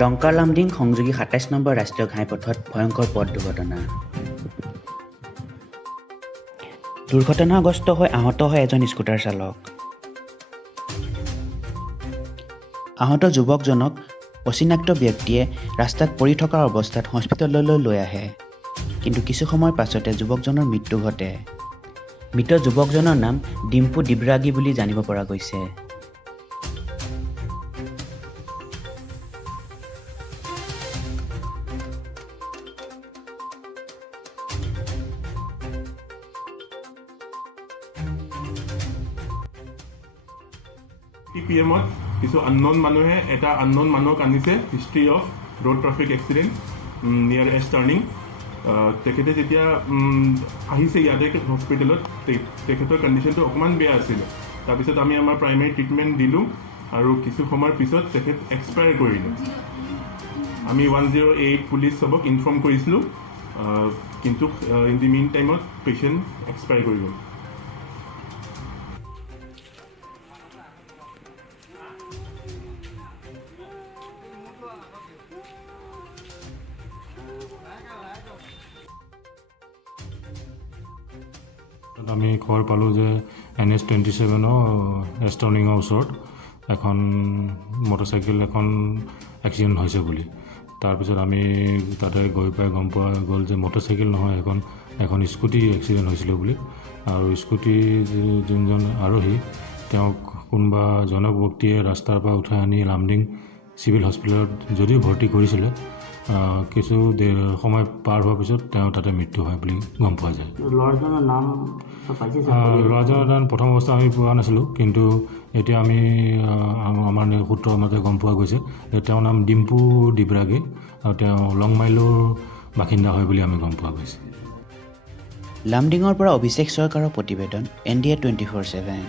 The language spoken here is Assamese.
লংকা লামডিং সংযোগী ২৭ নম্বৰ ৰাষ্ট্ৰীয় ঘাইপথত ভয়ংকৰ পথ দুৰ্ঘটনা। দুৰ্ঘটনাগ্ৰস্ত হৈ আহত হয় এজন স্কুটাৰ চালক। আহত যুৱকজনক অচিনাক্ত ব্যক্তিয়ে ৰাস্তাত পৰি থকা অৱস্থাত হস্পিটেললৈ লৈ আহে, কিন্তু কিছু সময়ৰ পাছতে যুৱকজনৰ মৃত্যু ঘটে। মৃত যুৱকজনৰ নাম ডিম্পু দিব্ৰাগী বুলি জানিব পৰা গৈছে। TPMত কিছু আননন মানুহে এটা আননন মানুহক আনিছে history of road traffic accident নিয়াৰ এছ টাৰ্ণিং। তেখেতে যেতিয়া আহিছে ইয়াতে হস্পিটেলত, তেখেতৰ কণ্ডিশ্যনটো অকণমান বেয়া আছিলে। তাৰপিছত আমি আমাৰ প্ৰাইমেৰী ট্ৰিটমেণ্ট দিলোঁ আৰু কিছু সময়ৰ পিছত তেখেত এক্সপায়াৰ কৰিলে। আমি 108 পুলিচ চবক ইনফৰ্ম কৰিছিলোঁ, কিন্তু ইন দি মিন টাইমত পেচেণ্ট এক্সপায়াৰ কৰি গ'ল। আমি খবৰ পালোঁ যে NH-27 এছ টাৰ্ণিঙৰ ওচৰত এখন মটৰচাইকেল এখন এক্সিডেণ্ট হৈছে বুলি। তাৰপিছত আমি তাতে গৈ পাই গম পোৱা গ'ল যে মটৰচাইকেল নহয়, এখন স্কুটি এক্সিডেণ্ট হৈছিলে বুলি। আৰু স্কুটি যোনজন আৰোহী তেওঁক কোনোবা জনক ব্যক্তিয়ে ৰাস্তাৰ পৰা উঠাই আনি লামডিং চিভিল হস্পিটেলত যদিও ভৰ্তি কৰিছিলে, কিছু সময় পাৰ হোৱাৰ পিছত তেওঁ তাতে মৃত্যু হয় বুলি গম পোৱা যায়। ল'ৰাজনৰ নাম ল'ৰাজনৰ নাম প্ৰথম অৱস্থা আমি পোৱা নাছিলোঁ, কিন্তু এতিয়া আমি আমাৰ সূত্ৰৰ মতে গম পোৱা গৈছে যে তেওঁৰ নাম ডিম্পু দিব্ৰাগী আৰু তেওঁ লং মাইলৰ বাসিন্দা হয় বুলি আমি গম পোৱা গৈছে। লামডিঙৰ পৰা অভিষেক চৰকাৰৰ প্ৰতিবেদন NDA 24/7।